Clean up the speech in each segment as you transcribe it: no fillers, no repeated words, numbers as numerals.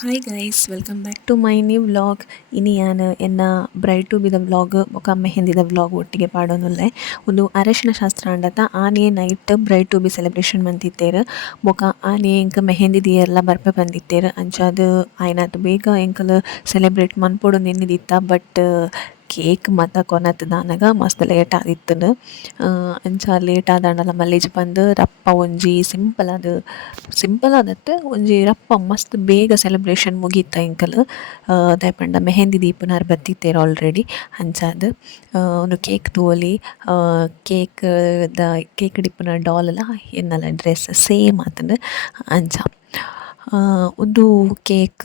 Hi guys, welcome back to my new vlog. ಇನಿ ನಾನು ಎನ್ನ ಬ್ರೈಡ್ ಟು ಬಿದ ವ್ಲಾಗ್ ಬೊಕ ಮೆಹಂದಿದ ವ್ಲಾಗ್ ಒಟ್ಟಿಗೆ ಪಾಡೋನುಲ್ಲೆ. ಒಂದು ಅರಶಿನ ಶಾಸ್ತ್ರ ಅಂಡತ್ತ ಆನೆ night bride to be celebration ಮಂತಿತ್ತೇರು. ಬೊಕ ಆನೆ ಎಂಕ್ ಮೆಹಂದಿ ದಿಯರ್ಲ ಬರ್ಪೆ ಬಂದಿತ್ತೇರು. ಅಂಚಾದ್ ಆಯ್ನಾತ್ ಬೇಗ ಎಂಕಲ್ ಸೆಲೆಬ್ರೇಟ್ ಮನ್ಪೊಡು ನೆನ್ನಿದಿತ್ತ. ಬಟ್ ಕೇಕ್ ಮಾತ ಕೊನತ್ ದಾನಗ ಮಸ್ತ್ ಲೇಟ್ ಆದಿತ್ತುಂಡು. ಅಂಚ ಲೇಟ್ ಆದಾಂಡಲ ಮಲ್ಲೇಜ್ ಬಂದು ರಪ್ಪ ಒಂಜಿ ಸಿಂಪಲ್ ಆದತ್ ಒಂಜಿ ರಪ್ಪ ಮಸ್ತ್ ಬೇಗ ಸೆಲೆಬ್ರೇಷನ್ ಮುಗೀತ ಎಂಕಲ್. ದಾಯೆ ಮೆಹಂದಿ ದೀಪುನಾರ್ ಬತ್ತಿತ್ತೇರು ಆಲ್ರೆಡಿ. ಅಂಚಾದ್ ಒಂದು ಕೇಕ್ ತೂವೊಲಿ. ಕೇಕ್ ಡಿಪ್ಪುನ ಡಾಲ್ಲ ಎನ್ನಲ ಡ್ರೆಸ್ ಸೇಮ್ ಆತುಂಡು ಅಂಚ. ಒಂದು cake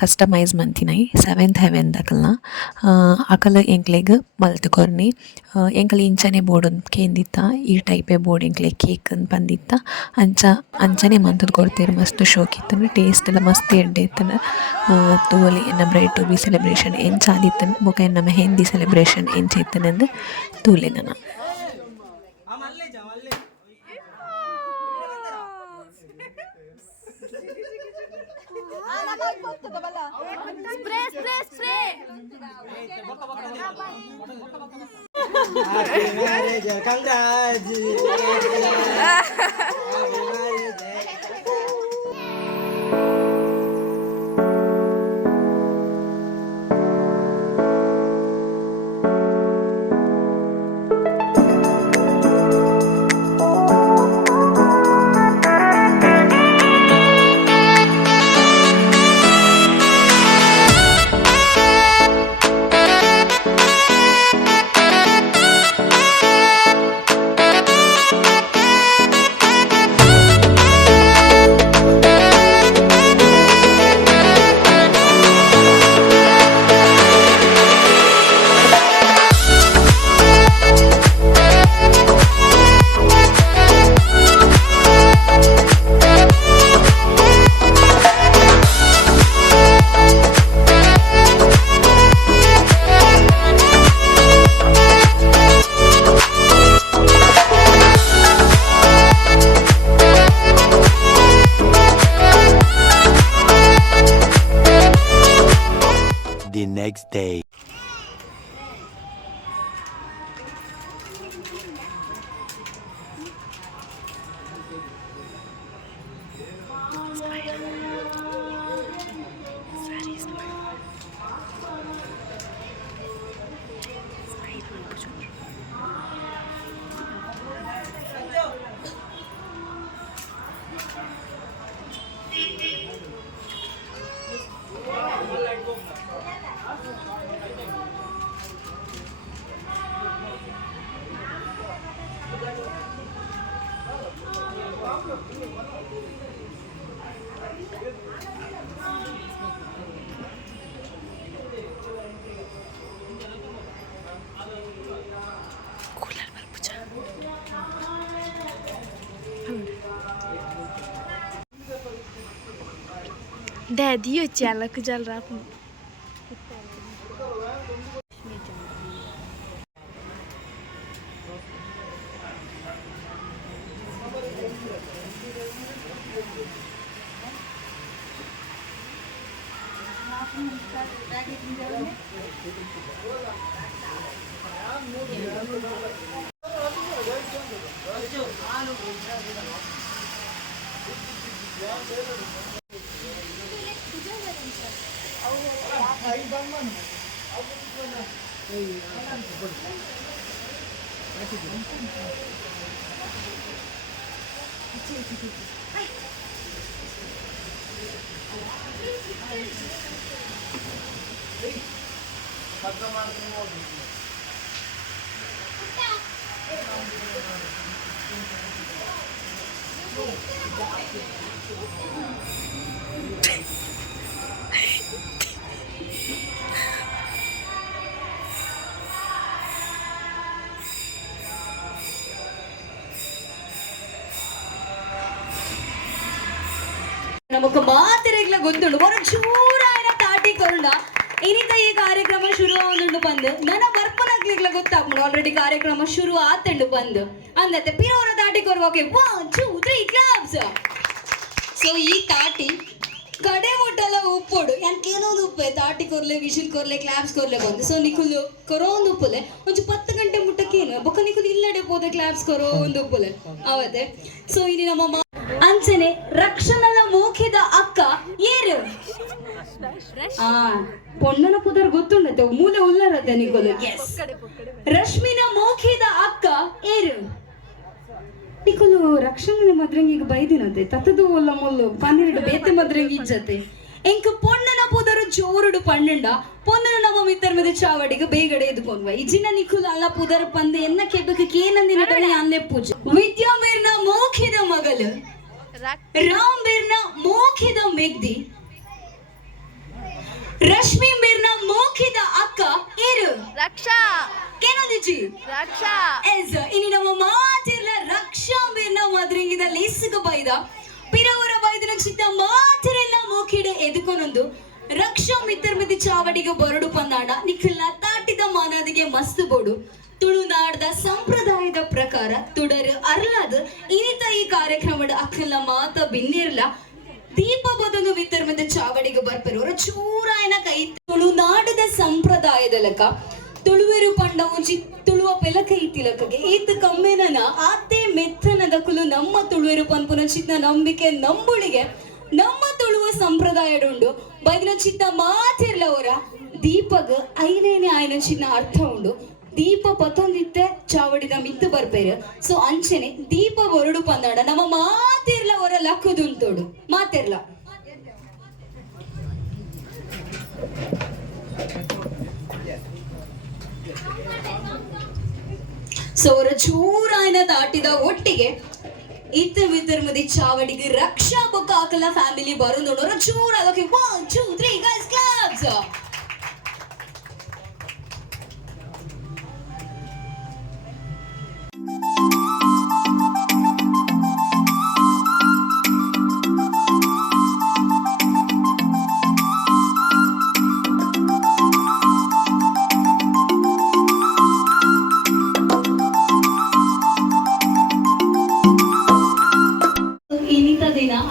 customise ಮಂತಿನೈ 7th Heaven ದಕಲ್ನ Akal ಎಂಕ್ಲೆಗ್ ಮಲ್ತ್ ಕೊರ್ನಿ. ಎಂಕಲ್ ಇಂಚನೆ ಬೋರ್ಡ್ ಕೇಂದಿತ್ತ, ಈ ಟೈಪೇ ಬೋರ್ಡ್ ಎಂಕ್ಲೆಗ್ ಕೇಕ್ ಪಂದಿತ್ತ. ಅಂಚನೆ ಮಂತುದು ಕೊಡ್ತೇರು. ಮಸ್ತ್ ಶೋಕ್ ಇತ್ತುಂಡು, ಟೇಸ್ಟ್ ಎಲ್ಲ ಮಸ್ತ್ ಎಡ್ಡೆ ಇತ್ತುಂಡು. ತೂವೊಲಿ ಎನ್ನ ಬ್ರೈಡ್ ಟು ಬಿ ಸೆಲೆಬ್ರೇಷನ್ ಎಂಚ ಆದಿತ್ತುಂಡು ಬೊಕ ಎನ್ನ ಮೆಹಂದಿ ಸೆಲೆಬ್ರೇಷನ್ ಎಂಚ ಇತ್ತುಂಡು ತೂಲೆನನ. Happy marriage, congratulations. Happy marriage. The next day. Daddy వచ్చి అలకు జల్ రాపు നമുക്ക് ಮಾತಿರೆಗ್ಲ ಗೊತ್ತುಂಡು ಬರ ಚೂರಾಯನ ತಾಟಿ ಕೊರುಂಡ ಇನಿತ ಈ ಕಾರ್ಯಕ್ರಮ ಶುರು ಆವೊಂದುಂಡು ಬಂದು ನನ್ನ ಬರ್ಪನಾಗ್ಲಿಗ್ಲ ಗೊತ್ತಾಗ್ಬಿಡು ಆಲ್ರೆಡಿ ಕಾರ್ಯಕ್ರಮ ಶುರು ಆತಂಡು ಬಂದು ಅಂದತ್ತೆ ಪಿರೋರ ತಾಟಿ ಕೊರುವಕ್ಕೆ 1 2 3 ಕ್ಲಾಪ್ಸ್. ಸೊ ಈ ತಾಟಿ ಕಡೆ ಮುಟ್ಟಲ್ಲ ಉಪ್ಪೊಡು ಏನೋ ಒಂದು ಉಪ್ಪೆ ತಾಟಿ ಕೊರ್ಲೆ ವಿಶಿಲ್ ಕೊರ್ಲೆ ಕ್ಲಾಪ್ಸ್ ಕೊರ್ಲೆ ಬಂದು ಸೊ ನಿಕುಲು ಕೊರೋ ಒಂದು ಉಪ್ಪುಲೆ ಒಂಚು 10 ಗಂಟೆ ಮುಟ್ಟಕ್ಕೇನು ಬೊಕ್ಕ ನಿಕುಲು ಇಲ್ಲಡೆ ಪೋದೆ ಕ್ಲಾಪ್ಸ್ ಕೊರೋ ಒಂದು ಉಪ್ಪುಲೆ ಅವತ್ತೆ ಸೊ ಇನಿ ನಮ್ಮ ಅಂಚನೆ ರಕ್ಷಣಲ ಮೋಖಿದ ಅಕ್ಕ ಏರು ಪೊಣ್ಣನ ಪುದರ್ ಗೊತ್ತುಂಡತೆ ಮೂಲೆ ಉಲ್ಲರತೆ ನಿಕುಲು ರಶ್ಮಿನ ಮೋಖಿದ ಅಕ್ಕ ಏರು ನಿಕುಲು ರಕ್ಷಣೆ ಮದ್ರಂಗಿ ಈಗ ಬೈದಿನತೆ ತತ್ತದು ಒಲ್ಲ ಮೊಲ್ಲು 12 ಬೇತೆ ಮದ್ರಂಗಿ ಇಜ್ಜತೆ ಎಂಕ ಪೊಣ್ಣನ ಪುದರು ಜೋರುಡು ಪಣ್ಣಂಡ ಪೊನ್ನನ ನಮ್ಮ ಮಿತ್ತರ್ ಮೇಲೆ ಚಾವಡಿಗೆ ಬೇಗಡೆ ಎದ್ಕೊಂಡ್ವ ಇಜಿನ ನಿಕುಲು ಅಲ್ಲ ಪುದರ ಪಂದೆ ಎನ್ನ ಕೆಬ್ಬಕ್ಕೆ ಕೇನಂದಿನ ಕಡೆ ಅನ್ಲೆ ಪೂಜೆ ವಿದ್ಯಾಮೀರ್ನ ಮೋಖಿದ ಮಗಲು ರಾಂಬೀರ್ನ ಮೋಖಿದ ಮೆಗ್ದಿ ರಶ್ಮಿ ಬೀರ್ನ ಮೋಖಿದ ಅಕ್ಕ ಏರು ರಕ್ಷಾ ಕೇನೊಂದಿಜಿ ರಕ್ಷಾ ಎಸ್ ಇನಿ ನಮ್ಮ ಮಾತಿರ್ಲ ರಕ್ಷಾ ಬೀರ್ನ ಮದ್ರಿಂಗಿದ ಲೇಸಿಗ ಬೈದ ಪಿರವರ ಬೈದಿನ ಚಿತ್ತ ಮಾತಿರೆಲ್ಲ ಮೋಖಿಡ ಎದುಕೊನೊಂದು ರಕ್ಷಾ ಮಿತ್ತರ್ ಮಿದಿ ಚಾವಡಿಗೆ ಬರಡು ಪಂದಾಡ ನಿಖಿಲ್ನ ತಾಟಿದ ಮಾನದಿಗೆ ಮಸ್ತ್ ಬೋಡು ತುಳುನಾಡದ ಸಂಪ್ರದಾಯದ ಪ್ರಕಾರ ತುಡರು ಅರ್ಲಾದ ಇನಿತ ಈ ಕಾರ್ಯಕ್ರಮದ ಅಕ್ಕಲ ಮಾತ ಬಿನ್ನಿರ್ಲ ದೀಪ ಬದಲು ವಿತ್ತರ್ ಮಿದ ಚಾವಡಿಗೆ ಬರ್ಪರು ಅವರ ಚೂರಾಯನ ಕೈ ತುಳುನಾಡದ ಸಂಪ್ರದಾಯದ ಲಕ ತುಳುವೆರು ಪಂಡ ಒಂಜಿ ತುಳುವ ಪೆಲಕ ಇತ್ತಿಲಕಗೆ ಈತ ಕಮ್ಮೆನನ ಆತೆ ಮೆತ್ತನದ ಕುಲು ನಮ್ಮ ತುಳುವೆರು ಪನ್ಪುನ ಚಿತ್ತ ನಂಬಿಕೆ ನಂಬುಳಿಗೆ ನಮ್ಮ ತುಳುವ ಸಂಪ್ರದಾಯಡುಂಡು ಬೈದಿನ ಚಿತ್ತ ಮಾತಿರ್ಲವರ ದೀಪಗ ಐನೇನೆ ಆಯ್ನ ಚಿನ್ನ ಅರ್ಥ ಉಂಡು ದೀಪ ಪತ್ತೊಂದಿತ್ತೆ ಚಾವಡಿದ ಮಿತ್ತು ಬರ್ಪೇರು ಸೊ ಅಂಚನೆ ದೀಪ ಹೊರಡು ಪಂದಾಡ ನಮ್ಮ ಮಾತಿರ್ಲ ಹೊರ ಲಕ್ಕದುಂತೋಡು ಮಾತಿರ್ಲ ಸೊ ಅವರ ಚೂರಾಯನ ದಾಟಿದ ಒಟ್ಟಿಗೆ ಇತ್ತ ವಿತರ್ ಮದಿ ಚಾವಡಿಗೆ ರಕ್ಷಾ ಬೊಕ್ಕ ಹಾಕಲ್ಲ ಫ್ಯಾಮಿಲಿ ಬರೋದು ಅವರ ಚೂರ ಅದಕ್ಕೆ 1 2 3 ಗೈಸ್ ಕ್ಲಾಪ್ಸ್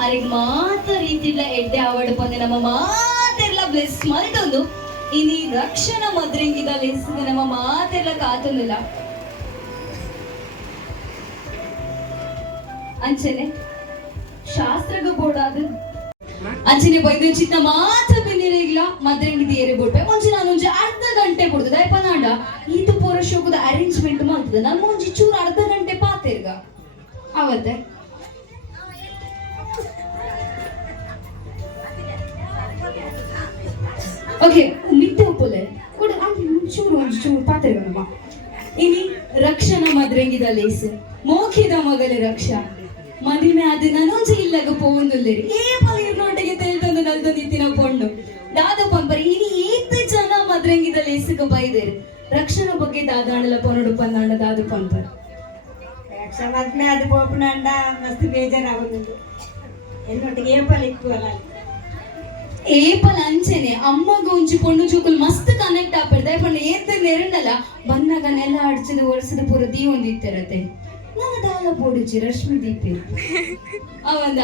ಅರಿಗೆ ಮಾತ ರೀತಿಲ್ಲ ಎಡ್ಡೆ ಆವಡ್ ಪಂದೆ ನಮ್ಮ ಮಾತೆಲ್ಲ ಬ್ಲೆಸ್ ಮಲ್ತೊಂದು ಇನಿ ರಕ್ಷಣ ಮದ್ರಿಂಗಿದ ಲೆಸ್ಗೆ ನಮ್ಮ ಮಾತೆಲ್ಲ ಕಾತೊಂದಿಲ್ಲ ಅಂಚನೆ ಶಾಸ್ತ್ರಗ ಬೋಡಾದ ಅಂಚನೆ ಬೈದು ಚಿತ್ತ ಮಾತ ಬಿನ್ನಿರಿಗ್ಲ ಮದ್ರಿಂಗಿದ ಏರಿ ಬೋಡ್ಪೆ ಒಂಜಿ ನಾನು ಒಂಜಿ ಅರ್ಧ ಗಂಟೆ ಕೊಡ್ತದ ಪನಾಂಡ ಈತು ಪೂರ ಶೋಕದ ಅರೇಂಜ್ಮೆಂಟ್ ಮಾಡ್ತದ ನಮ್ಮ ಒಂಜಿ ಚೂರು ಅರ್ಧ ಗಂಟೆ ಪಾತೆರ್ಗ ಅವತ್ತೆ ಓಕೆ ಮಿತ್ತೆ ಉಪ್ಪುಲೆ ಕೂಡ ಚೂರು ಪಾತ್ರೆಗಳಮ್ಮ ಇನಿ ರಕ್ಷಣ ಮದ್ರಂಗಿದ ಲೇಸ್ ಮೋಖಿದ ಮಗಲ ರಕ್ಷಾ ಮದಿಮೆ ಆದ ನನೊಂಜಿ ಇಲ್ಲಗ ಪೋಂದುಲ್ಲೇರಿ ಏ ಪಲಿರ್ನೊಟ್ಟಿಗೆ ತೆಲ್ತೊಂದು ನಲ್ತೊಂದು ಇತ್ತಿನ ಪೊಂಡು ದಾದ ಪಂಪರಿ ಇನಿ ಏತ್ ಜನ ಮದ್ರಂಗಿದ ಲೇಸಿಗ ಬೈದೇರು ರಕ್ಷಣ ಬಗ್ಗೆ ದಾದಾಂಡಲ ಪೊನಡು ಪಂದಾಂಡ ದಾದ ಪಂಪರ್ ರಕ್ಷಾ ಮದ್ಮೆ ಅದು ಪೋಪುನಂಡ ಮಸ್ತ್ ಬೇಜಾರಾಗುದು ಎನ್ನೊಟ್ಟಿಗೆ ಏಪಲ್ ಇಕ್ಕುವಲ್ಲ ಏಪಲ್ ಅಂಚೆನೆ ಅಮ್ಮಗ ಒಂಚಿ ಪೊಣ್ಣು ಚೂಕುಲ್ ಮಸ್ತ್ ಕನೆಕ್ಟ್ ಆಪಿಡ್ದ ಪಂಡ ಏತ ನೆರಂಡಲ್ಲ ಬಂದಾಗ ನೆಲ ಅಡ್ಚದು ಒರ್ಸದ ಪೂರ ದೀ ಒಂದಿತ್ತಿರತ್ತೆ ನನ್ನ ದಾಲ ಪೋಡುಚಿ ರಶ್ಮಿ ದೀಪಿ ಅವಂದ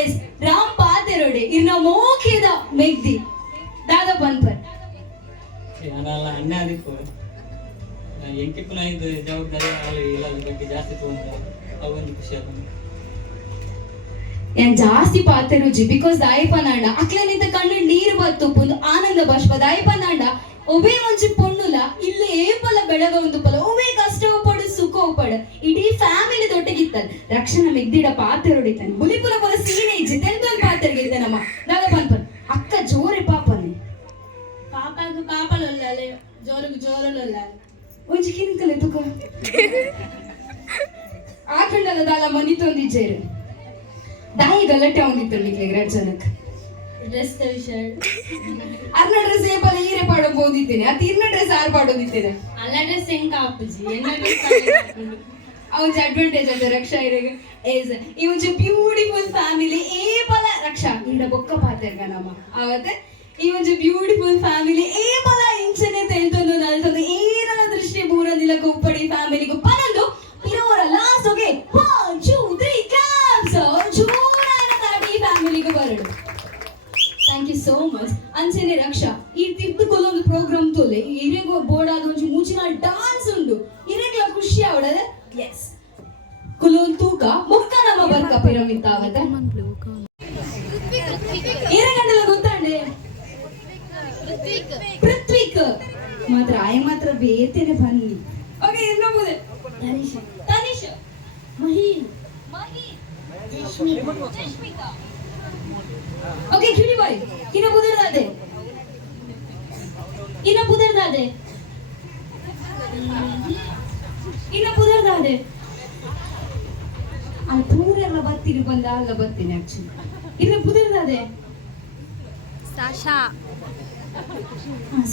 ಎಸ್ ರಾಮ್ ಪಾತೆರೋಡೆ ಇನ್ನ ಮೋಖಿದ ಮೆಗ್ದಿ ದಾದ ಪನ್ಪರ್ ನಾನಲ್ಲ ಅಣ್ಣ ಅದಕ್ಕೂ ಎಂಕಿಪ್ಪನ ಇದು ಜವಾಬ್ದಾರಿ ಅಲ್ಲಿ ಇಲ್ಲದ ಬಗ್ಗೆ ಜಾಸ್ತಿ ತಗೊಂಡು ಅವೊಂದು ಖುಷಿ ಆಗುತ್ತೆ ಏನ್ ಜಾಸ್ತಿ ಪಾತೆ ರುಚಿ ಬಿಕಾಸ್ ದಾಯಪನಾಂಡ ಅಕ್ಲನಿಂದ ಕಣ್ಣು ನೀರು ಬತ್ತು ಒಂದು ಆನಂದ ಬಾಷ್ಪ ದಾಯಪನಾಂಡ ಒಬೇ ಒಂಚಿ ಪೊಣ್ಣುಲ ಇಲ್ಲಿ ಏಪಲ ಬೆಳಗ ಒಂದು ಪಲ ಒಬೇ ಕಷ್ಟ ಪಡು ಸುಖ ಪಡ ಇಡೀ ಫ್ಯಾಮಿಲಿ ದೊಡ್ಡಗಿತ್ತಲ್ ರಕ್ಷಣ ಮೆಗ್ದಿಡ ಪಾತೆ ಹೊಡಿತಾನೆ ಬುಲಿಪುರ ಪರ ಸೀನೆ ಇಜ್ಜಿ ತೆಲ್ತೊಂದು ಪಾತೆರ್ಗಿದ್ದೆ ನಮ್ಮ ದಾದ ಪನ್ಪನ್ ಅಕ್ಕ ಜೋರೆ ಪಾಪನೆ ಪಾಪಗ ಪಾಪಲೊಲ್ಲಾಲೆ ಜೋರಿಗೆ ಜೋರಲೊಲ್ಲಾಲೆ ಒಂಚಿ ಕಿನ್ಕಲೆ ತುಕ ಆಕಂಡಲ ದಾಲ ಮನಿ ತೊಂದಿಜ್ಜೇರು ದಾಯಿ ಗಲಾಟೆ ಒಂದಿತ್ತು ನಿಕ್ಲೆ ಜನಕ್ಕೆ ಡ್ರೆಸ್ ವಿಷಯ ಅರ್ನ ಡ್ರೆಸ್ ಏಪಲ ಈರೆ ಪಾಡೋ ಬೋದಿದ್ದೇನೆ ಅತಿ ಇರ್ನ ಡ್ರೆಸ್ ಆರು ಪಾಡೋದಿದ್ದೇನೆ ಅಲ್ಲ ಡ್ರೆಸ್ ಹೆಂಗ ಅಪ್ಪಜಿ ಅವನ್ ಅಡ್ವಾಂಟೇಜ್ ಅದ ರಕ್ಷಾ ಇರೆಗೆ ಏಸ್ ಈ ಒಂಚ ಬ್ಯೂಟಿಫುಲ್ ಫ್ಯಾಮಿಲಿ ಏಪಲ ರಕ್ಷಾ ಇಂಡ ಬೊಕ್ಕ ಪಾತೆರ್ಗ ನಮ್ಮ ಅವತ್ತೆ ಈ ಒಂಚ ಬ್ಯೂಟಿಫುಲ್ ಫ್ಯಾಮಿಲಿ ಏಪಲ ಇಂಚನೆ ತೆಲ್ತೊಂದು ನಲ್ತೊಂದು ಏನಲ್ಲ ದೃಷ್ಟಿ ಬೂರದಿಲ್ಲ ಉಪ್ಪಡಿ ಫ್ಯಾಮಿಲಿಗೂ ಪನಂದು ಇರೋರ ಲಾಸ್ಟ್ ಓಕೆ 1 2 3 ಕ್ಲಾಪ್ಸ್ ಜೋರಾನ ತಾಡಿ ಫ್ಯಾಮಿಲಿಗೂ ಬರಡು ಮಚ್ ಅಂಚನೆ ರಕ್ಷಾ ಈ ತಿರ್ತುಕೊಲ್ಲೊಂದು ಪ್ರೋಗ್ರಾಮ್ ತೋಲೆ ಇರೆಗೋ ಬೋರ್ಡಾದ ಒಂಜಿ ಮೂಚಿನ ಡಾನ್ಸ್ ಉಂಡು ಇರೆಗ್ಲ ಖುಷಿ ಆವಡದ ಎಸ್ ಕುಲೋನ್ ತೂಕ ಮುಕ್ಕ ನಮ್ಮ ಬರ್ಕ ಪಿರಮಿಡ್ ತಾವತ ಇರೆಗಂಡಲ ಗೊತ್ತಾಂಡೆ ಪೃಥ್ವಿಕ್ ಮಾತ್ರ ಆಯ ಮಾತ್ರ ಬೇತೇನೆ ಬನ್ನಿ okay ಇನ್ನೊಬ್ಬದೆ Tanish Maheen ಜಶ್ಮಿಕಾ okay cutie ಬಾಯ್ ಇನ್ನ ಬುದರ್ದಾದೆ ಇನ್ನ ಬುದರ್ದಾದೆ ಅಲ್ಲಿ ಪೂರೆಲ್ಲ ಬರ್ತೀನಿ ಬಂದ ಅಲ್ಲ ಬರ್ತೀನಿ ಆಕ್ಚುಲಿ ಇನ್ನ ಬುದರ್ದಾದೆ ಸಾಶಾ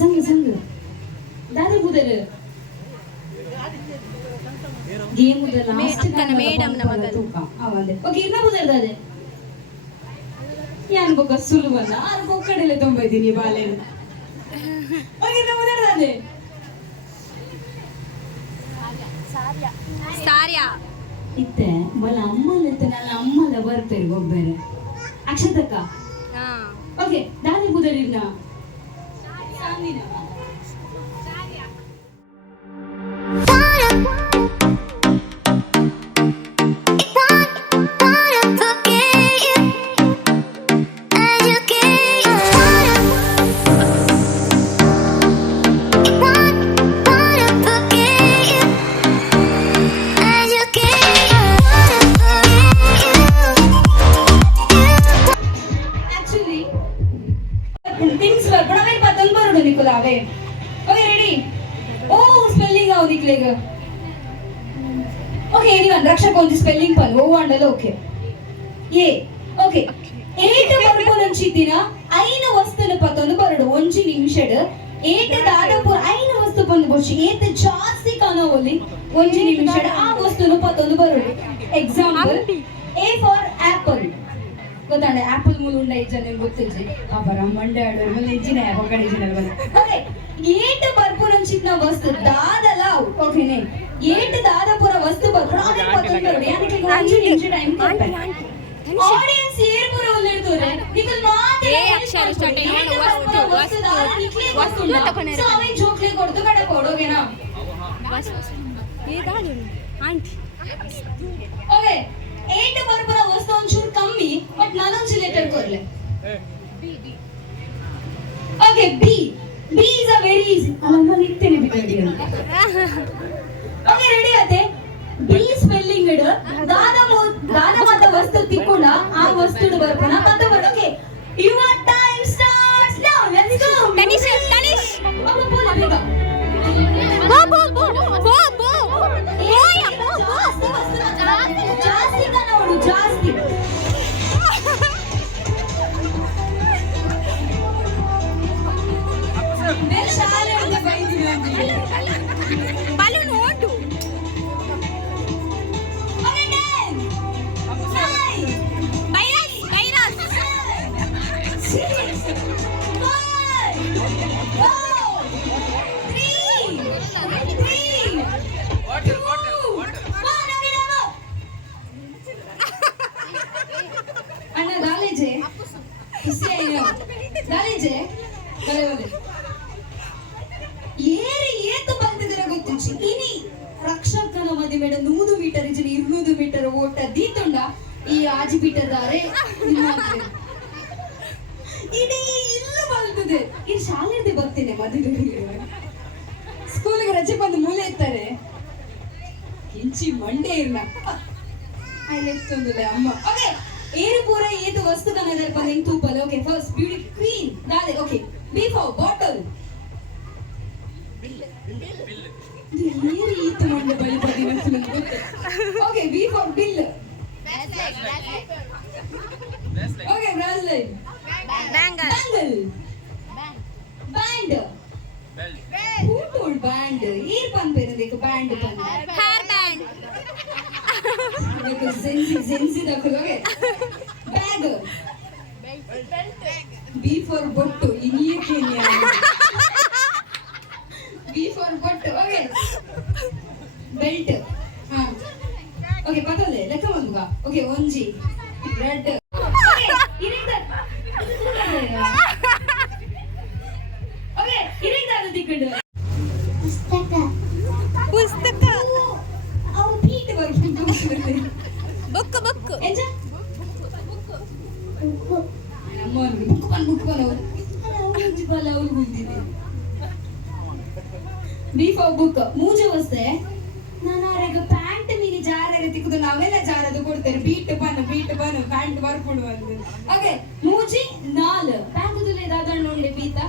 ಸಂಗ ಸಂಗ ದಾದೆ ಬುದರ್ ಗೇಮ್ ಉದಲ್ಲ ಅಕ್ಕನ ಮೇಡಮ್ ನ ಮಗಳು ಓಕೆ ಇನ್ನ ಬುದರ್ದಾದೆ ಯಾನ್ ಬೊಕ್ಕ ಸುಲುವಲ್ಲ ಆರು ಬೊಕ್ಕಡೆಲೆ ತೊಂಬೈತೀನಿ ಬಾಲೆನ ಓಕೆ ಇನ್ನ ಬುದರ್ದಾದೆ ಸಾರ್ಯಾ ಇತ್ತೆ ಬಲ ಅಮ್ಮಲ್ಲ ನನ್ನ ಅಮ್ಮಲ್ಲ ಬರ್ತಾರೆ ಒಬ್ಬರು ಅಕ್ಷತಕ್ಕ okay Dadi ಬುದರಿನ ಸಾಂದಿನ things were but aven patan barudu nikolave okay ready oh spelling avu niklega okay anyone rakshak on the spelling pan oh andalo okay a okay 8 barpo nanchitina 5 vastunu patonu barudu 1 ನಿಮಿಷದ 8 ದಾದಪುರ 5 ವಸ್ತು ಬಂದು ಬೋಚಿ 8 ಜಾಸ್ತಿ ಕಾಣೋಲಿ 1 ನಿಮಿಷದ ಆ ವಸ್ತುನು ಪತೊಂದು ಬರುಡು example a for apple ಗೊತ್ತಾಂಡೆ ಆಪಲ್ ಮೂಲ ಉಂಡ ಇಜ್ಜನೆ ಗೊತ್ತಿಜ್ಜಿ ಅಪರ ಮಂಡೆ ಆಡೋರು ಮೇಲೆ ಇಜ್ಜಿನ ಹೊಗಡೆ ಇಜ್ಜಿನ ಬಲ ಓಕೆ 8 ಬರ್ಪು ನಂಚಿನ ವಸ್ತು ದಾದಲ ಓಕೆನೆ 8 ದಾದಪುರ ವಸ್ತು ಬರ್ಪು ಅದಕ್ಕೆ ಪತೊಂದು ಬರುಡು ಯಾನಿಗೆ 1 ನಿಮಿಷ ಟೈಮ್ ಕೊಟ್ಟೆ ಆಡಿಯನ್ಸ್ ಏರ್ ಪುರ ಉಲ್ಲಿಡ್ತೋರೆ ನಿಕಲ್ ಮಾತೆ ಏ ಅಕ್ಷರ ಸ್ಟಾರ್ಟ್ ಆಯ್ತು ವಸ್ತು ತಕೊಂಡೆ ಸೊ ಅವೇ ಜೋಕ್ಲೆ ಕೊಡ್ತು ಕಡೆ ಕೊಡೋಗೆನಾ ಏ ದಾಡಿ ಆಂಟಿ ಓಕೆ 8 ಬರ್ಪುರ ವಸ್ತು ಒಂಚೂರು ಕಮ್ಮಿ ಬಟ್ ನಾನೊಂದು ಲೆಟರ್ ಕೊರ್ಲೆ okay B is a very easy ಅಮ್ಮ ನಿಂತೇನೆ ಬಿಡಿ ಓಕೆ ರೆಡಿ ಆತೆ ಬಿ ಸ್ಪೆಲ್ಲಿಂಗ್ ಇಡು ದಾದ ಮತ ವಸ್ತು ತಿಕ್ಕೊಂಡ ಆ ವಸ್ತು ಬರ್ಪನ ಮತ್ತೆ ಬರ್ okay your time starts now let's go Tanish ಅಮ್ಮ ಬೋಲ ಬೇಗ ಬೋ ಜಾಸ್ತಿ ನೋಡು ಜಾಸ್ತಿ ಶಾಲೆ ಅಂತ ಬೈದಿನಿ ಬಲೂನ್ ಓಟು ಬೈರಸ್ 6 ಅಣ್ಣ ದಾಲೇಜೆ ಖುಷಿ ಆಯ್ತು ದಾಲೇಜೆ ಬಲೆ ಬಲೆ ಏತು ಬಂದಿದ್ರೆ ಗೊತ್ತಿಚ್ಚಿ ಇನಿ ರಕ್ಷಕನ ಮದುವೆ 100 ಮೀಟರ್ ಇಜ್ಜಿ 200 ಮೀಟರ್ ಓಟ ದೀತುಂಡ ಈ ಆಜಿ ಬಿಟ್ಟದಾರೆ ಇಡೀ ಇಲ್ಲ ಬಲ್ತದೆ ಈ ಶಾಲೆದೆ ಬರ್ತೀನಿ ಮದುವೆ ಸ್ಕೂಲಿಗೆ ರಜೆ ಬಂದು ಮೂಲೆ ಇರ್ತಾರೆ ಇಂಚಿ ಮಂಡೆ ಇಲ್ಲ ಐಲೆತ್ತೊಂದುಲೆ ಅಮ್ಮ ಓಕೆ ಏರು ಪೂರ ಏತು ವಸ್ತು ಕನ್ನಡ ಬಂದ ತೂಪಲ್ ಓಕೆ ಫಸ್ಟ್ ಬ್ಯೂಟಿ ಕ್ವೀನ್ ದಾದೆ ಓಕೆ ಬಿ ಫಾರ್ ಬಾಟಲ್ ಏರು ಈತು ಮಂಡೆ ಬಳಿ ಬದಿನ ಫುಲ್ ಗೊತ್ತೆ okay B for bill okay bracelet bangle band who told band ಏರ್ ಪನ್ ಪೇರು ದೇಕು ಬ್ಯಾಂಡ್ ಪನ್ ಹೇರ್ ಬ್ಯಾಂಡ್ देखो ज़ेंज़ी देखो ओके बैग बी फॉर बट्टू इनिये केन्या बी फॉर बट्टू ओके बेल्ट हां ओके पता ले लेಕ್ಕ ಬಂದುಗ ओके ಒಂಜಿ ರೆಡ್ ಓಕೆ ಇರಿಂದ ತಿಕ್ಕಡು ಪುಸ್ತಕ ಅವು ಪೀಟ್ ಬರ್ಕೊಂಡು ಬುಕ್ ಬುಕ್ ಎಂಜ ಅಮ್ಮ ಬುಕ್ ಬನ್ ಅವರು ಬಲ ಅವ್ರು ಗುಂದಿದೆ ಬೀಫ್ ಬುಕ್ ಮೂಜೆ ವಸ್ತೆ ನಾನು ಆರೆಗ ಪ್ಯಾಂಟ್ ಮೀನಿ ಜಾರರೆ ತಿಕ್ಕುದು ನಾವೆಲ್ಲ ಜಾರದು ಕೊಡ್ತೇವೆ ಬೀಟ್ ಬನ್ ಪ್ಯಾಂಟ್ ಬರ್ಕೊಂಡು ಬಂದು ಓಕೆ ಮೂಜಿ ನಾಲ್ ಪ್ಯಾಂಕುದುಲೆ ದಾದಣ್ಣ ನೋಡಿ ಬೀತ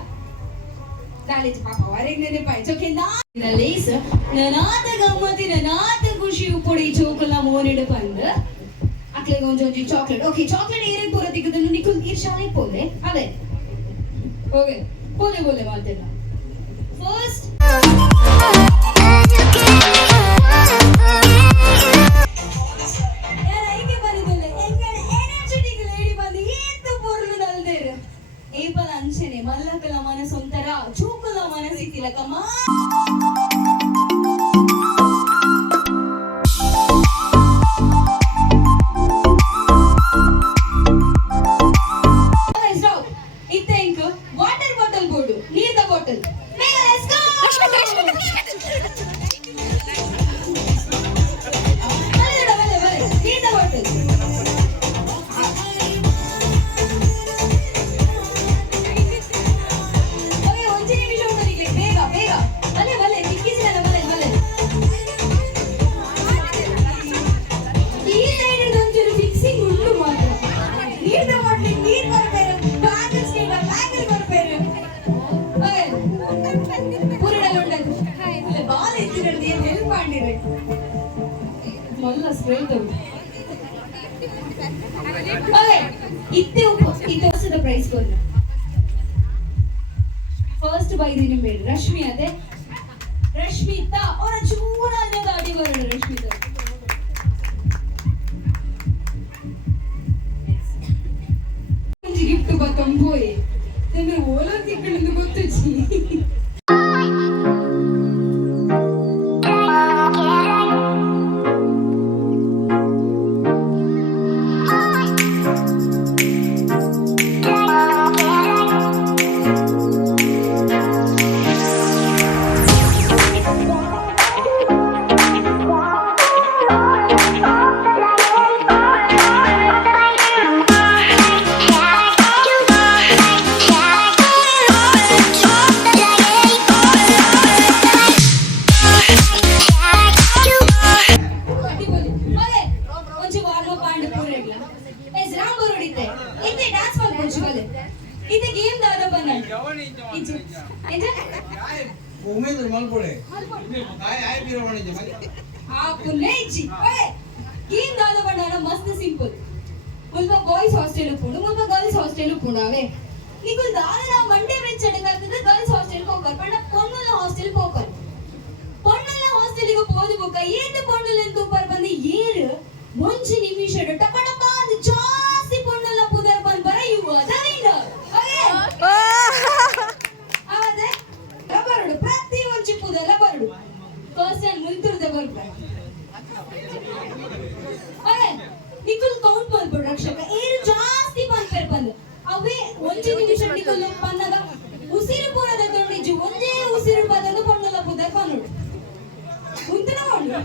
ಕಾಲೇಜ್ ಪಾಪ ಹೊರಗೆ ನೆನಪಾಯಿ ಚೊಕ್ಕೆ ಲೇಸ್ ನನಾದ ಗಮ್ಮತ್ತಿನ ನಾದ ಖುಷಿ ಉಪ್ಪೊಡಿ ಚೋಕಲ ಮೋನಿಡು ಬಂದು ಅಕ್ಲೆಗೆ ಒಂಜೊಂಜಿ ಚಾಕ್ಲೇಟ್ ಓಕೆ ಚಾಕ್ಲೇಟ್ ಏನೇ ಪೂರ ತಿಕ್ಕುದನ್ನು ನಿಕ್ಕು ನೀರ್ ಶಾಲೆಗೆ ಪೋಲೆ ಅದೇ ಓಕೆ ಬೋಲೆ ಮಾತೆಲ್ಲ ಫಸ್ಟ್ ಏಪಲ್ ಅಂಚನೆ ಮಲ್ಲಕಲ ಮನಸ್ಸೊಂಥರ ಚೂಕಲ ಮನಸ್ಸಿತ್ತಿಲ್ಲ ಕಮ್ಮ ಇತ್ತೆಂಕ್ ವಾಟರ್ ಬಾಟಲ್ ಬೋರ್ಡು ನೀರ್ದ ಬಾಟಲ್ ನೀರ್ದ ಬಾಟಲ್ ಪ್ರೈಸ್ ಕೊಡು ಫಸ್ಟ್ ಬೈದಿನ ಬೇಡ ರಶ್ಮಿ ಅದೇ ರಶ್ಮಿತಾ ಅವರ ಚೂರ ಗಾಡಿ ಬರೋಣ ರಶ್ಮಿತಾ ಗಿಫ್ಟ್ ಬತ್ತಂಬೋಯ್ ನಿಮಗೆ ಓಲೋ ತಿಕ್ಕಳಿಂದ ಗೊತ್ತುಚ್ಚಿ ಮಸ್ತ್ ಸಿಂಪಲ್ ಮುಲ್ಪ ಬಾಯ್ಸ್ ಹಾಸ್ಟೆಲ್ ಉಪ್ಪುಂಡು ಮುಲ್ಪ ಗರ್ಲ್ಸ್ ಹಾಸ್ಟೆಲ್ ಉಪ್ಪುಂಡಾವೆ ನಿಕುಲ್ ದಾದ ಮಂಡೆ ವೆಚ್ಚಡಗಾಗ್ತದೆ ಗರ್ಲ್ಸ್ ಹಾಸ್ಟೆಲ್ ಹೋಗರ್ ಪಂಡ ಪೊಣ್ಣುಲ ಹಾಸ್ಟೆಲ್ ಹೋಗರ್ ಪೊಣ್ಣುಲ ಹಾಸ್ಟೆಲಿಗೆ ಹೋದು ಬುಕ್ಕ ಏತು ಪೊಣ್ಣುಲ ತೂಪರ್ ಬಂದು ಏರು ಮುಂಚೆ ನಿಮಿಷ ಟಪಟಪ ಅದು ಜಾಸ್ತಿ ಪೊಣ್ಣುಲ ಪುದರ್ ಬಂದು ಬರ ಇವು ಅದರಿಂದ ಅವದೆ ಬರಡು ಪ್ರತಿ ಒಂಚಿ ಪುದಲ ಬರಡು ಫಸ್ಟ್ ಅಂಡ್ ಮುಂತುರ್ದ ಬರ್ತಾರೆ ನಿಕುಲ್ ಕೌಂಟ್ ಮಾಡ್ಬಿಡು ರಕ್ಷಕ ಏರು ಜಾಸ್ತಿ ಪಂಪೇರ್ ಬಂದು ಅವೇ ಒಂಚಿ ನಿಮಿಷ ನಿಕುಲ್ ಪನ್ನಗ ಉಸಿರು ಪೂರದ ತೊಂಡಿಜು ಒಂದೇ ಉಸಿರು ಪದನು ಪಣ್ಣಲ ಪುದರ್ ಪನ್ನುಡು ಮುಂತನ ಮಾಡು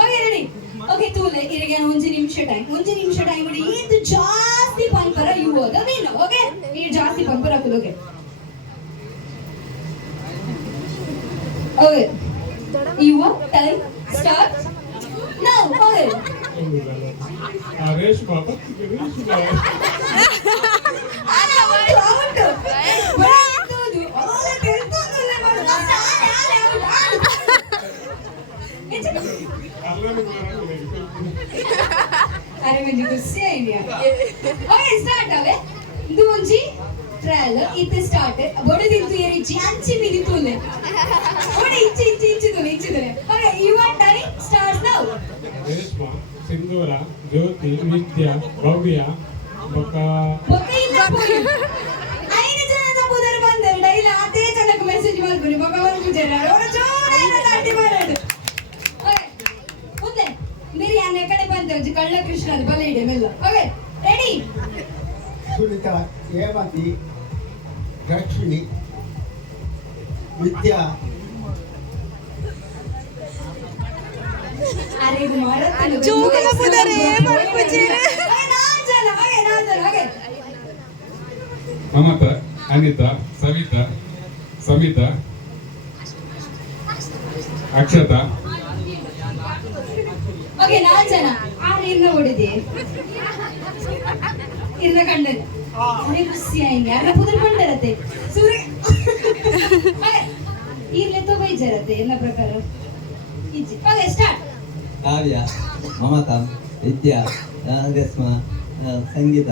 ಓಕೆ ರೆಡಿ ಓಕೆ ತೂಲೆ ಇರಿಗೆ ಒಂಜಿ ನಿಮಿಷ ಟೈಮ್ ಇಡಿ ಇದು ಜಾಸ್ತಿ ಪಂಪರ ಇವು ಅದ ಮೀನು ಓಕೆ ಈ ಜಾಸ್ತಿ ಪಂಪರ ಹಾಕುದು okay your time start now. Okay. Reshma. अरे मुझे गुस्से आई नहीं ओके स्टार्ट आवे ಇದು ಒಂಜಿ ಟ್ರಯಲ್ ಇತ್ತೆ ಸ್ಟಾರ್ಟ್ ಬೊಡಿ ದಿತ್ತು ಏರಿಚಿ ಅಂಚಿ ಮಿದಿ ತುಲೆ ಬೊಡಿ ಇಚ್ಚಿ ತುಲೆ okay your time starts now Reshma Sindhura Jyothi Vidya Bhavya ಬಕ ಇಲ್ಲ ಪೋಯಿ 5 ಜನದ ಬುದರ್ ಬಂದರು ಡೈಲಿ ಅದೇ ಜನಕ್ಕೆ ಮೆಸೇಜ್ ಮಾಡ್ಕೊನಿ ಬಕ ಒಂದು ಜನ ಅವರ ಜೋರಾಗಿ ಲಾಟಿ ಮಾಡೋದು ಓಕೆ ಮುಂದೆ ಮೇರಿ ಯಾನೆ ಕಡೆ ಬಂತು ಕಳ್ಳ ಕೃಷ್ಣದ ಬಲೆ ಇಡೆ ಮೆಲ್ಲ ಓಕೆ ರೆಡಿ ಸುನಿತಾ ಹೇಮಂತಿ ಲಕ್ಷ್ಮಿ ವಿದ್ಯಾ ಅರೆ ಇದು ಮಾಡತ್ತಲ್ಲ ಜೋಗಲ ಪುದರೆ ಬರ್ಪುಜಿರೆ ಮಮತಾ, ಅನಿತಾ, ಸವಿತಾ, ಸಮಿತಾ, ಅಕ್ಷತಾ, ಓಕೆ 4 ಜನ. 6 ಇರ್ನ ಹೊಡಿದೆ ಇರ್ನ ಕಂಡಲ್ಲ ಅರೆ ಖುಷಿ ಆಯ್ತು ಯಾರ ಪುದರ್ ಕಂಡರತ್ತೆ ಸೂರ್ಯ ಇರ್ಲೆ ತೋ ಬೈಜರತ್ತೆ ಎಲ್ಲ ಪ್ರಕಾರ ಇಜ್ಜಿ ಓಕೆ ಸ್ಟಾರ್ಟ್. ಕಾವ್ಯ, ಮಮತಾ, ವಿದ್ಯಾ, ರೇಷ್ಮಾ, ಸಂಗೀತ,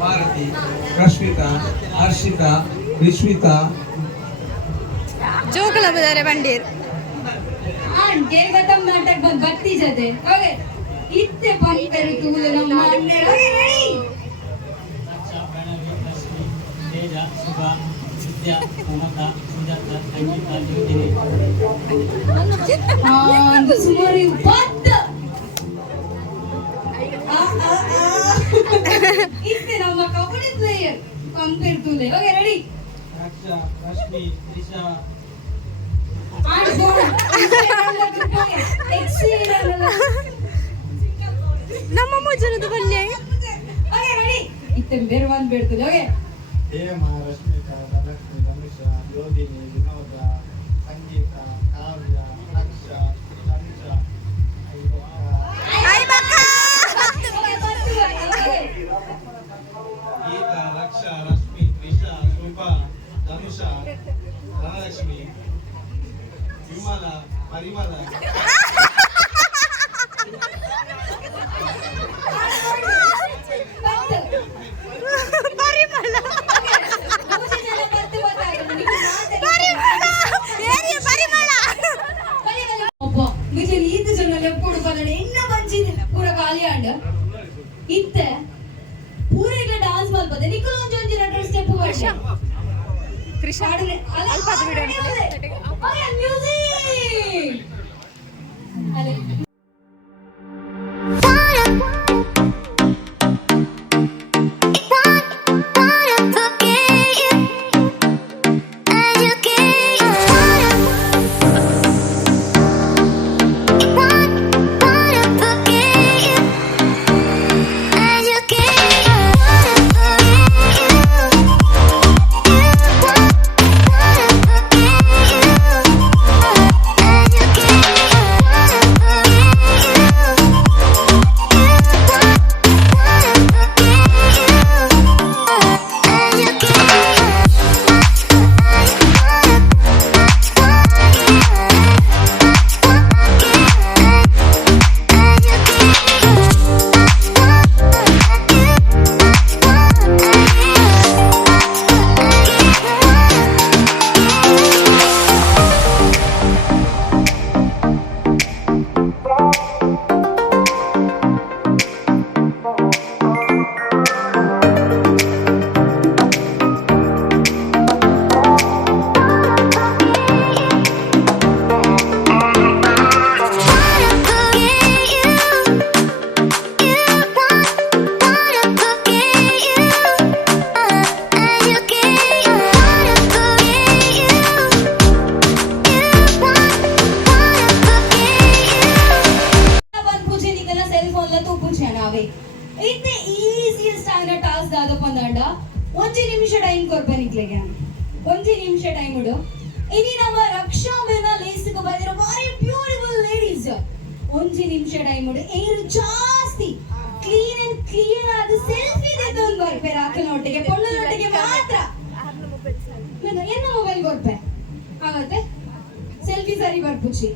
ಭಾರತಿ, ರಶ್ಮಿತಾ, ಹರ್ಷಿತಾ, ವಿಶ್ವಿತಾ, ಜೋಗಲ ಪುದರೆ ಬಂಡೀರ್ ಕೇಳ್ಗತಮ್ ನಾಟಕ ಬಂದ್ ಭಕ್ತಿ ಜೊತೆ ಓಕೆ ಇತ್ತೆ ಪಂಪೆರು ತೂಲು ನಮ್ಮ ಅಣ್ಣೆರು ಓಕೆ ರೆಡಿ. ತೇಜ, ಶುಭ, ವಿದ್ಯಾ, ಮಮತಾ, ಸುಜಾತ, ಸಂಗೀತ, ಜ್ಯೋತಿನಿ. ಒಂದು ಸುಮಾರು 20 ಇತ್ತೆ ನಮ್ಮ ಕಬಡ್ಡಿ ಪ್ಲೇಯರ್ ಪಂಪೆರು ತೂಲೆ ಓಕೆ ರೆಡಿ. ರಕ್ಷಾ, ರಶ್ಮಿ, ದಿಶಾ, ನಮ್ಮ ಮುಜನದ ಬಲ್ಲೆ ಇತ್ತೆ ಬೇರೆ ಒಂದು ಬೇಡ್ತದೆ ಓಕೆ ಹೇಮ, ರಶ್ಮಿತಾ, ಧನಲಕ್ಷ್ಮಿ, ಧನುಷ, ಯೋಗಿನಿ, ವಿನೋದ, ಸಂಗೀತ, ಕಾವ್ಯ, ಲಕ್ಷ, ಧನುಷ, ಗೀತಾ, ಲಕ್ಷ, ರಶ್ಮಿ, ತ್ರಿಷಾ, ಶುಭ, ಧನುಷ, ಧನಲಕ್ಷ್ಮಿ, ವಿಮಲ, ಪರಿಮಳ, ಇತ್ತೆ ಪೂರ ಈಗ ಡಾನ್ಸ್ ಮಲ್ಪದೆ ನಿಖಲ್ ಒಂಜೊಂಜಿ 2 ಸ್ಟೆಪ್ ವರ್ಷ ಕೃಷ್ಣ ಅಲ್ಪ ಅದು ವಿಡಿಯೋ ಮ್ಯೂಸಿಕ್ ಅಲೆ ಒಂಜಿ ನಿಮಿಷ ಟೈಮ್ ಕೊರ್ಪನಿಕ್ಲೆಗೆ 1 ನಿಮಿಷ ಟೈಮ್ ಉಡು ಇನಿ ನಮ್ಮ ರಕ್ಷಾ ಬೇನ ಲೇಸಿಗೆ ಬಂದಿರೋ ಬಾರಿ ಬ್ಯೂಟಿಫುಲ್ ಲೇಡೀಸ್ 1 ನಿಮಿಷ ಟೈಮ್ ಉಡು ಏರು ಜಾಸ್ತಿ ಕ್ಲೀನ್ ಅಂಡ್ ಕ್ಲಿಯರ್ ಆದ ಸೆಲ್ಫಿ ತೆಗೆದು ಬರ್ಪೇರ ಅಕ್ಕನೊಟ್ಟಿಗೆ ಪೊಣ್ಣನೊಟ್ಟಿಗೆ ಮಾತ್ರ ಎನ್ನ ಮೊಬೈಲ್ ಕೊರ್ಪೆ ಆಗತ್ತೆ ಸೆಲ್ಫಿ ಸರಿ ಬರ್ಪುಚಿ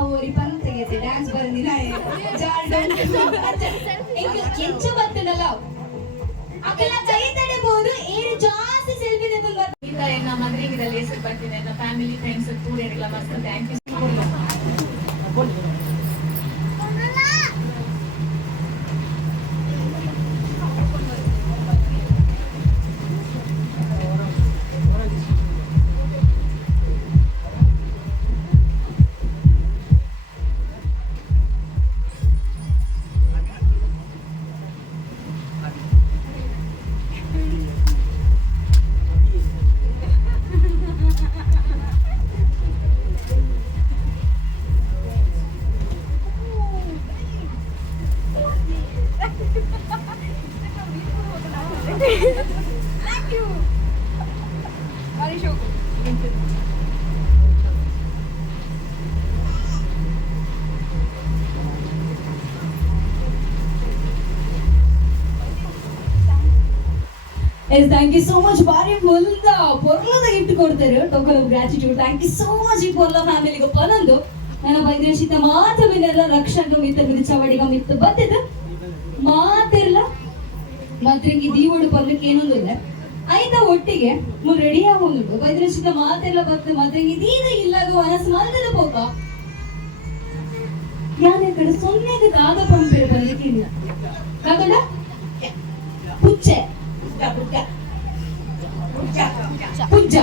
ಅವರಿ ಪನ್ ತೆಗೆತೆ ಡ್ಯಾನ್ಸ್ ಬಂದಿನ ಜಾರ್ಡ್ ಎಂಚ ಬತ್ತನಲ್ಲ ಅಕ್ಕನ ಕೈ ತಡೆಬಹುದು ಏನು ಜಾಸ್ತಿ ಸೆಲ್ಫಿ ತೆಗೆದು ಬರ್ತಾ ಎನ್ನ ಮಗನಿಗೆ ಲೇಸರ್ ಬರ್ತೀನಿ ಎನ್ನ ಫ್ಯಾಮಿಲಿ ಫ್ರೆಂಡ್ಸ್ ಕೂಡ ಎಲ್ಲ ಮಸ್ತ್ thank you yes thank you so much ಬಾರಿ ಪೊರ್ಲದ ಗಿಫ್ಟ್ ಕೊಡ್ತಾರೆ token of gratitude thank you so much ಈ ಪೊರ್ಲ ಫ್ಯಾಮಿಲಿಗೆ ಪನಂದು ನನ್ನ ಬೈದ್ರಶಿತ ಮಾತ ಬಿನೆಲ್ಲ ರಕ್ಷಕ ಮಿತ್ತ ಬಿದ್ದು ಚವಡಿಗ ಮಿತ್ತ ಬತ್ತಿದ ಮಾತೆಲ್ಲ ಮಾತ್ರಂಗಿ ದೀವೋಡು ಪರ್ಲಿಕ್ಕೆ ಏನೊಂದಿಲ್ಲ ಆಯ್ತಾ ಒಟ್ಟಿಗೆ ಮುನ್ ರೆಡಿ ಆಗೋದು ಬೈದ್ರಶಿತ ಮಾತೆಲ್ಲ ಬತ್ತ ಮಾತ್ರಂಗಿ ದೀದ ಇಲ್ಲಾಗ ಮನಸ್ಸು ಮಲ್ದದ ಪೋಕ ಯಾನೆ ಕಡೆ ಸೊನ್ನೆಗೆ ಕಾಗ ಪಂಪೆರು ಬರ್ಲಿಕ್ಕೆ ಇಲ್ಲ ಕಾಗಡ ಪುಚ್ಚೆ ಪುಜ್ಜ